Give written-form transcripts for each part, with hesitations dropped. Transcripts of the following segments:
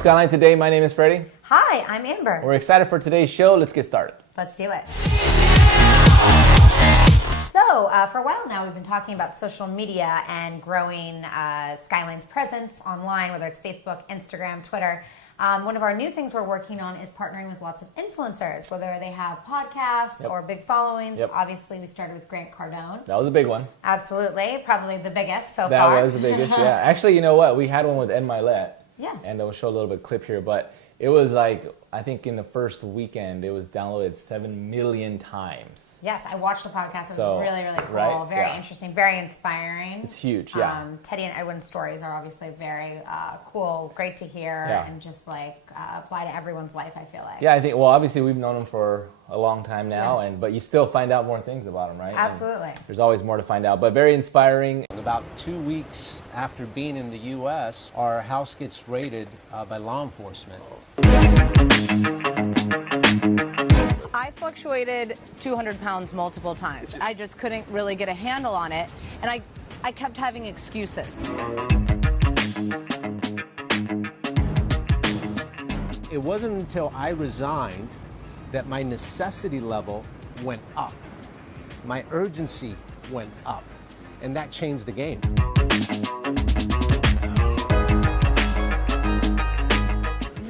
Skyline. Today, my name is Freddie. Hi, I'm Amber. We're excited for today's show. Let's get started. Let's do it. So, for a while now, we've been talking about social media and growing Skyline's presence online, whether it's Facebook, Instagram, Twitter. One of our new things we're working on is partnering with lots of influencers, whether they have podcasts or big followings. Obviously, we started with Grant Cardone. That was a big one. Absolutely. Probably the biggest so far. That was the biggest, yeah. Actually, you know what? We had one with Ed Milet. Yes. And we'll show a little bit of clip here, but it was like, I think in the first weekend, it was downloaded 7 million times. Yes, I watched the podcast. It was really, really cool. Right? Very interesting, very inspiring. It's huge, yeah. Teddy and Edwin's stories are obviously very cool, great to hear, and just like apply to everyone's life, I feel like. Yeah, I think, well, obviously we've known them for a long time now, but you still find out more things about them, right? Absolutely. And there's always more to find out, but very inspiring. About 2 weeks after being in the U.S., our house gets raided by law enforcement. I fluctuated 200 pounds multiple times. I just couldn't really get a handle on it, and I kept having excuses. It wasn't until I resigned that my necessity level went up. My urgency went up, and that changed the game.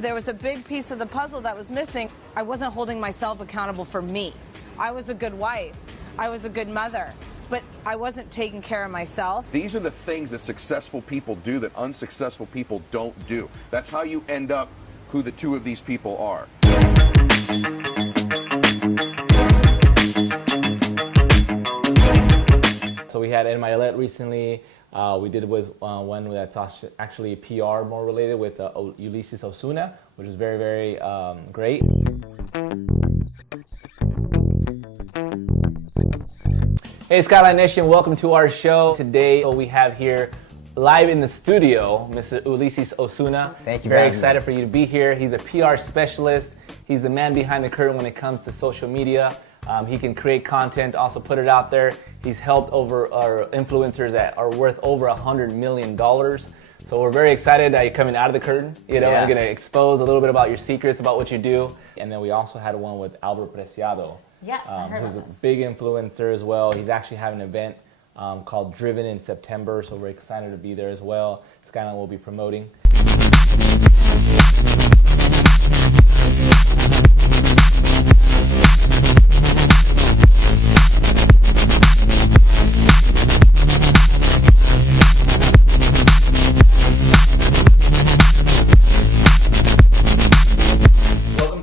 There was a big piece of the puzzle that was missing. I wasn't holding myself accountable for me. I was a good wife. I was a good mother. But I wasn't taking care of myself. These are the things that successful people do that unsuccessful people don't do. That's how you end up who the two of these people are. So we had Ed Milet recently. We did with one that's actually PR more related with Ulises Osuna, which is very, very great. Hey Skyline Nation, welcome to our show. Today we have here live in the studio, Mr. Ulises Osuna. Thank you. Very excited for you to be here. He's a PR specialist. He's the man behind the curtain when it comes to social media. He can create content, also put it out there. He's helped over our influencers that are worth over $100 million. So we're very excited that you're coming out of the curtain. You know, we're going to expose a little bit about your secrets, about what you do. And then we also had one with Albert Preciado. Yes, I heard who's of a this. big influencer as well. He's actually having an event called Driven in September, so we're excited to be there as well. Skyline will be promoting.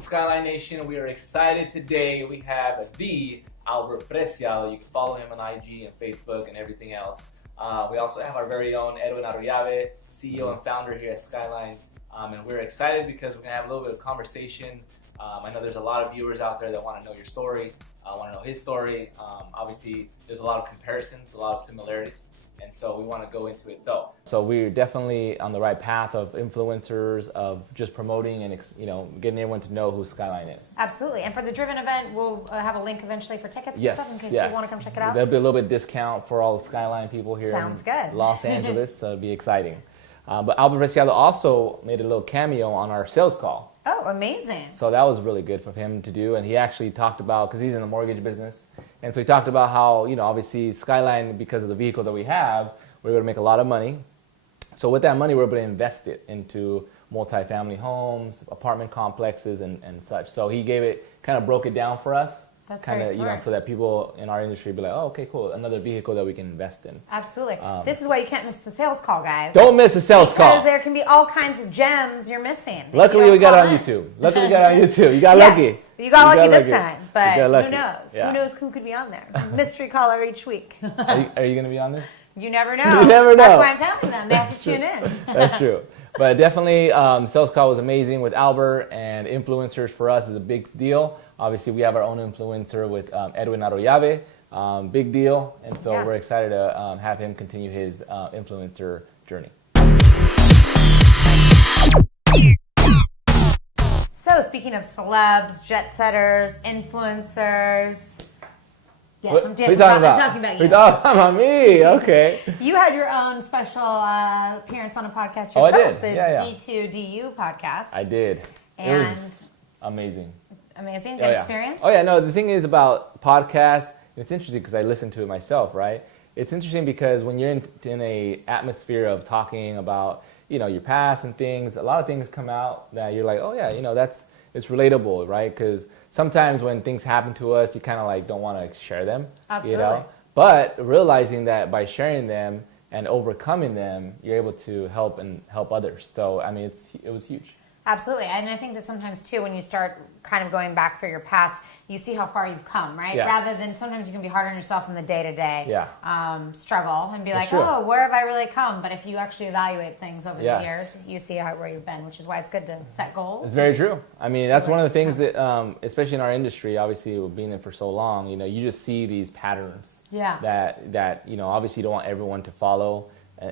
Skyline Nation, we are excited today. We have the Albert Preciado. You can follow him on IG and Facebook and everything else. We also have our very own Edwin Arroyave, CEO and founder here at Skyline. And we're excited because we're going to have a little bit of conversation. I know there's a lot of viewers out there that want to know your story, want to know his story. Obviously, there's a lot of comparisons, a lot of similarities. And so we want to go into it. So we're definitely on the right path of influencers, of just promoting and getting everyone to know who Skyline is. Absolutely. And for the Driven event, we'll have a link eventually for tickets Yes, and stuff in case yes. people want to come check it out. There'll be a little bit of discount for all the Skyline people here Sounds in good. Los Angeles, so it'll be exciting. But Albert Preciado also made a little cameo on our sales call. Oh, amazing. So that was really good for him to do. And he actually talked about, because he's in the mortgage business, and so he talked about how, obviously Skyline, because of the vehicle that we have, we're able to make a lot of money. So with that money, we're able to invest it into multifamily homes, apartment complexes, and such. So he broke it down for us. That's very smart. So that people in our industry be like, oh, okay, cool, another vehicle that we can invest in. Absolutely. This is why you can't miss the sales call, guys. Don't miss the sales call. Because there can be all kinds of gems you're missing. Luckily, we got it on YouTube. You got lucky. You got lucky this time, but who knows? Yeah. Who knows who could be on there? Mystery caller each week. Are you going to be on this? You never know. You never know. That's why I'm telling them. They have to tune in. That's true. But definitely, sales call was amazing with Albert, and influencers for us is a big deal. Obviously, we have our own influencer with Edwin Arroyave, big deal. And so we're excited to have him continue his influencer journey. So speaking of celebs, jet setters, influencers, Yes, What I'm are you talking about? talking about We're you. talking about me. Okay. You had your own special appearance on a podcast yourself. Oh, I did. The Yeah. D2DU podcast. I did. And It was amazing. amazing, good experience. Oh yeah, no. The thing is about podcasts. It's interesting because I listen to it myself, right? It's interesting because when you're in a atmosphere of talking about your past and things, a lot of things come out that you're like, oh yeah, it's relatable, right? Because sometimes when things happen to us, you kind of like don't want to share them. Absolutely. But realizing that by sharing them and overcoming them, you're able to help others. So I mean, it was huge. Absolutely. And I think that sometimes too, when you start kind of going back through your past, you see how far you've come, right? Yes. Rather than sometimes you can be hard on yourself in the day-to-day struggle and be like, true. oh, where have I really come? But if you actually evaluate things over the Yes. years, you see where you've been, which is why it's good to set goals. It's very true. I mean, that's one of the things that, especially in our industry, obviously being in for so long, you just see these patterns. Yeah. That obviously you don't want everyone to follow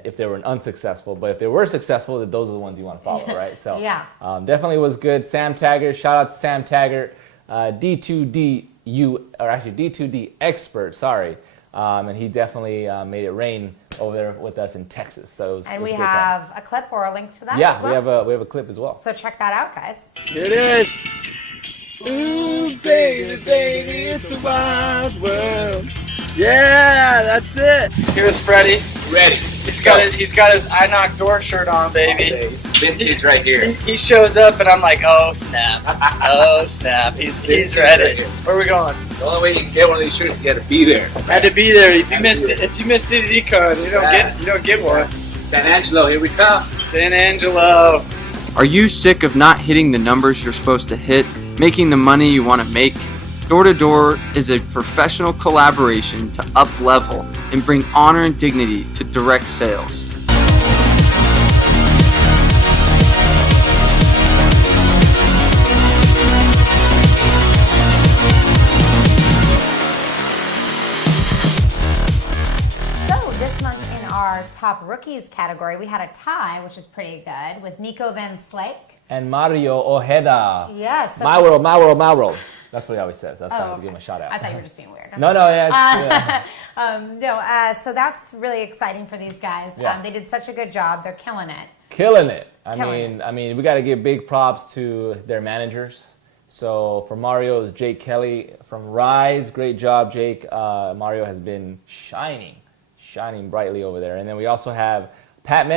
if they were unsuccessful, but if they were successful, that those are the ones you want to follow, right? So Yeah. Definitely was good. Sam Taggart, shout out to Sam Taggart, D2DU, or actually D2D expert, sorry. And he definitely made it rain over there with us in Texas. So it was, And it was we a great have a clip or a link to that time. Yeah, as well. we have a clip as well. So check that out, guys. Here it is. Ooh, baby, baby, it's a wild world. Yeah, that's it. Here's Freddie. Ready. He's got his I Knock Door shirt on, baby. It's vintage right here. He shows up and I'm like, oh snap, oh snap. He's ready. Where are we going? The only way you can get one of these shirts, you got to be there. Had to be there. If you missed DDCon, you don't get one. San Angelo, here we come. San Angelo. Are you sick of not hitting the numbers you're supposed to hit, making the money you want to make? Door to Door is a professional collaboration to up-level and bring honor and dignity to direct sales. So this month in our top rookies category, we had a tie, which is pretty good, with Nico Van Slyke. And Mario Ojeda. Yes. My world. That's what he always says. That's why I had to give him a shout out. I thought you were just being weird. No, yeah. So that's really exciting for these guys. Yeah. They did such a good job. They're killing it. Killing it. Killing I mean, we got to give big props to their managers. So for Mario is Jake Kelly from Rise. Great job, Jake. Mario has been shining brightly over there. And then we also have Pat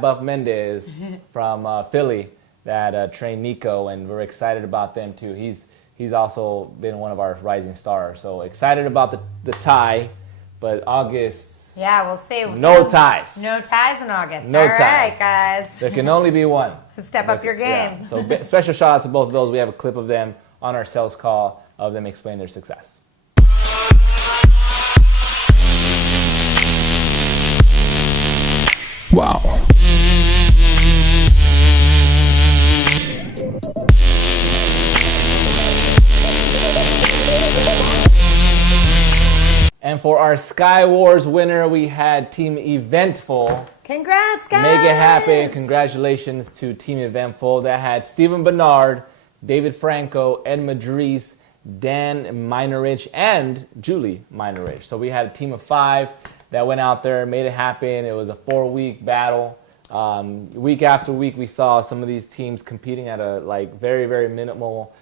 Buff Mendez from Philly that trained Nico, and we're excited about them too. He's also been one of our rising stars. So excited about the tie, but August. Yeah, we'll see. No ties. No ties in August. No All ties. right, guys. There can only be one. Step up your game. Yeah. So special shout out to both of those. We have a clip of them on our sales call of them explaining their success. Wow. And for our Sky Wars winner, we had Team Eventful. Congrats, guys. Make it happen. Congratulations to Team Eventful. That had Stephen Bernard, David Franco, Ed Madriz, Dan Minorich, and Julie Minorich. So we had a team of 5 that went out there, made it happen. It was a 4-week battle. Week after week, we saw some of these teams competing at a very, very minimal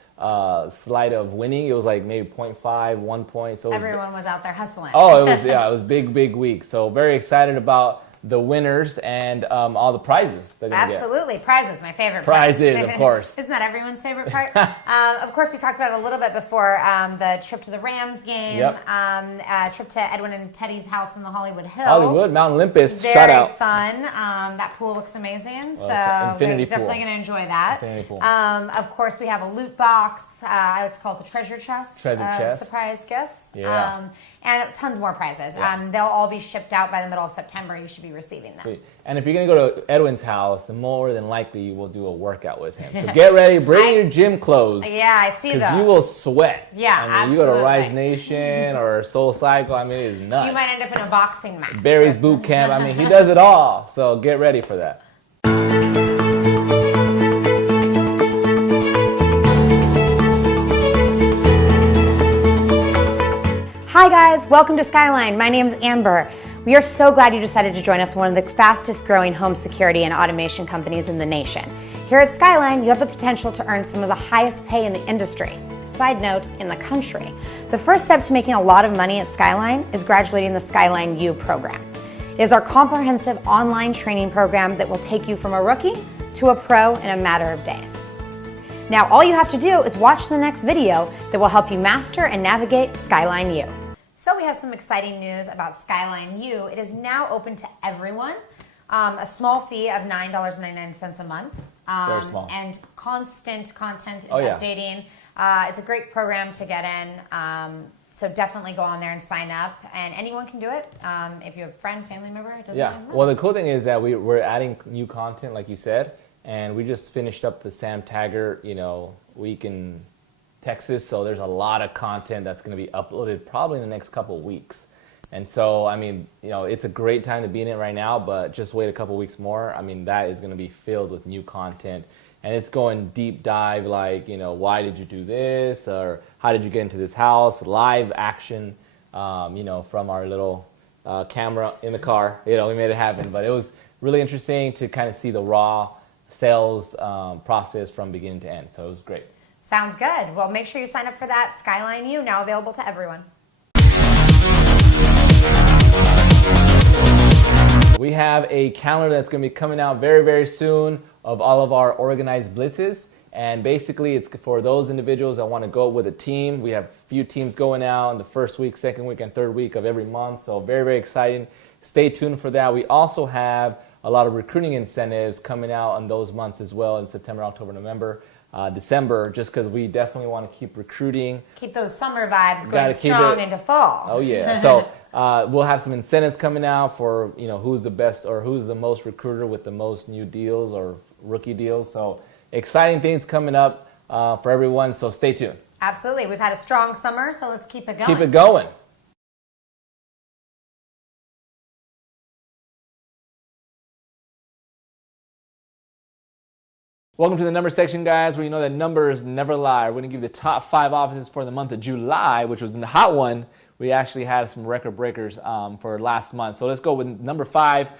slight of winning. It was like maybe 0.5, 1 point. So Everyone was out there hustling. Oh, it was big week. So very excited about the winners and all the prizes they're gonna get. Absolutely. Prizes, my favorite part. Prizes, of course. Isn't that everyone's favorite part? Of course, we talked about it a little bit before, the trip to the Rams game, Yep. Trip to Edwin and Teddy's house in the Hollywood Hills. Hollywood, Mount Olympus, Very shout out. fun. That pool looks amazing, Well, so infinity we're definitely pool. going to enjoy that. Infinity pool. Of course, we have a loot box. I like to call it the treasure chest. Treasure chest. Surprise gifts. Yeah. And tons more prizes. Yeah. They'll all be shipped out by the middle of September. You should be receiving them. Sweet. And if you're going to go to Edwin's house, the more than likely you will do a workout with him. So get ready, bring your gym clothes. Yeah, I see those. Because you will sweat. Yeah, I mean, you go to absolutely. Rise Nation or Soul Cycle, I mean, it is nuts. You might end up in a boxing match. Barry's Boot Camp, I mean, he does it all. So get ready for that. Hi guys, welcome to Skyline. My name's Amber. We are so glad you decided to join us, one of the fastest growing home security and automation companies in the nation. Here at Skyline, you have the potential to earn some of the highest pay in the industry. Side note, in the country. The first step to making a lot of money at Skyline is graduating the Skyline U program. It is our comprehensive online training program that will take you from a rookie to a pro in a matter of days. Now, all you have to do is watch the next video that will help you master and navigate Skyline U. So we have some exciting news about Skyline U. It is now open to everyone. A small fee of $9.99 a month. Very small. And constant content is updating. It's a great program to get in. So definitely go on there and sign up. And anyone can do it. If you have a friend, family member, it doesn't matter. Well, the cool thing is that we're adding new content, like you said. And we just finished up the Sam Taggart, week in Texas, so there's a lot of content that's going to be uploaded probably in the next couple of weeks. And so, it's a great time to be in it right now, but just wait a couple of weeks more. That is going to be filled with new content. And it's going deep dive, like, why did you do this? Or how did you get into this house? Live action, from our little camera in the car. We made it happen. But it was really interesting to kind of see the raw sales process from beginning to end. So it was great. Sounds good. Well, make sure you sign up for that. Skyline U, now available to everyone. We have a calendar that's going to be coming out very, very soon of all of our organized blitzes. And basically, it's for those individuals that want to go with a team. We have a few teams going out in the first week, second week, and third week of every month. So very, very exciting. Stay tuned for that. We also have a lot of recruiting incentives coming out in those months as well in September, October, November. December, just because we definitely want to keep recruiting. Keep those summer vibes going strong into fall. Oh yeah. So we'll have some incentives coming out for who's the best or who's the most recruiter with the most new deals or rookie deals. So exciting things coming up for everyone. So stay tuned. Absolutely. We've had a strong summer, so let's keep it going. Keep it going. Welcome to the number section, guys, where you know that numbers never lie. We're going to give you the top 5 offices for the month of July, which was in the hot one. We actually had some record breakers for last month. So let's go with number 5,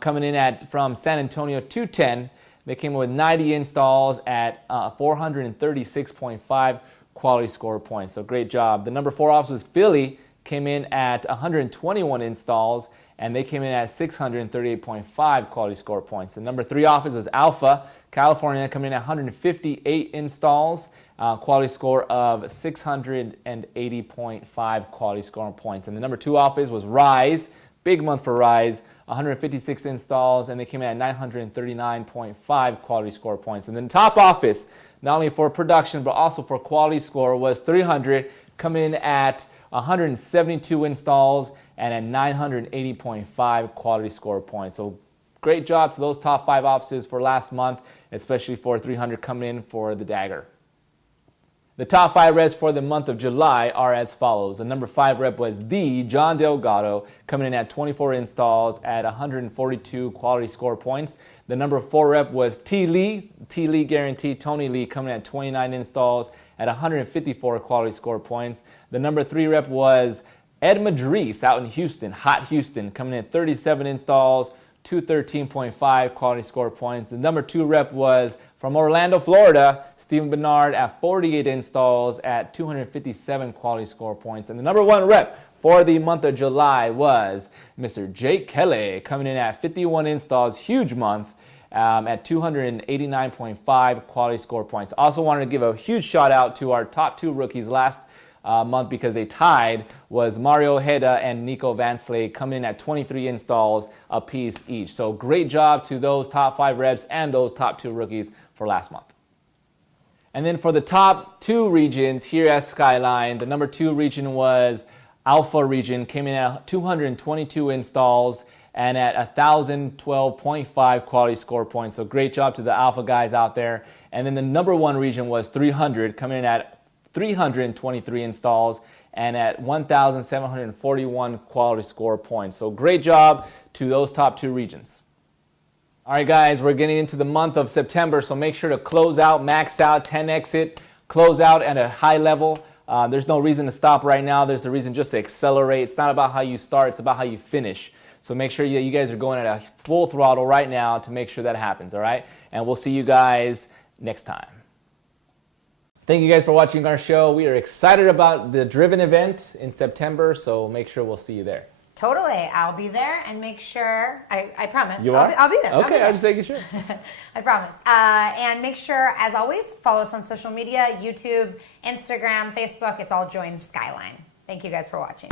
coming in from San Antonio 210. They came in with 90 installs at 436.5 quality score points. So great job. The number 4 office was Philly, came in at 121 installs, and they came in at 638.5 quality score points. The number 3 office was Alpha, California, coming in at 158 installs, quality score of 680.5 quality score points. And the number 2 office was Rise, big month for Rise, 156 installs, and they came in at 939.5 quality score points. And then top office, not only for production but also for quality score, was 300, coming in at 172 installs and at 980.5 quality score points. So great job to those top 5 offices for last month, especially for 300 coming in for the Dagger. The top 5 reps for the month of July are as follows. The number 5 rep was the John Delgado, coming in at 24 installs at 142 quality score points. The number 4 rep was T. Lee guaranteed, Tony Lee, coming in at 29 installs at 154 quality score points. The number 3 rep was Ed Madris out in Houston, hot Houston, coming in at 37 installs, 213.5 quality score points. The number 2 rep was from Orlando, Florida, Stephen Bernard at 48 installs at 257 quality score points. And the number 1 rep for the month of July was Mr. Jake Kelly, coming in at 51 installs, huge month, at 289.5 quality score points. Also wanted to give a huge shout out to our top 2 rookies last month because they tied, was Mario Ojeda and Nico Van Slyke, coming in at 23 installs apiece each. So great job to those top 5 reps and those top 2 rookies for last month. And then for the top 2 regions here at Skyline, the number 2 region was Alpha region, came in at 222 installs and at 1,012.5 quality score points. So great job to the Alpha guys out there. And then the number 1 region was 300, coming in at 323 installs and at 1,741 quality score points. So great job to those top 2 regions. All right, guys, we're getting into the month of September, so make sure to close out, max out, 10 exit, close out at a high level. There's no reason to stop right now. There's a reason just to accelerate. It's not about how you start. It's about how you finish. So make sure you guys are going at a full throttle right now to make sure that happens, all right? And we'll see you guys next time. Thank you guys for watching our show. We are excited about the Driven event in September, so make sure we'll see you there. Totally. I'll be there and make sure, I promise. You are? I'll be there. Okay, I'm just making sure. I promise. And make sure, as always, follow us on social media, YouTube, Instagram, Facebook. It's all Join Skyline. Thank you guys for watching.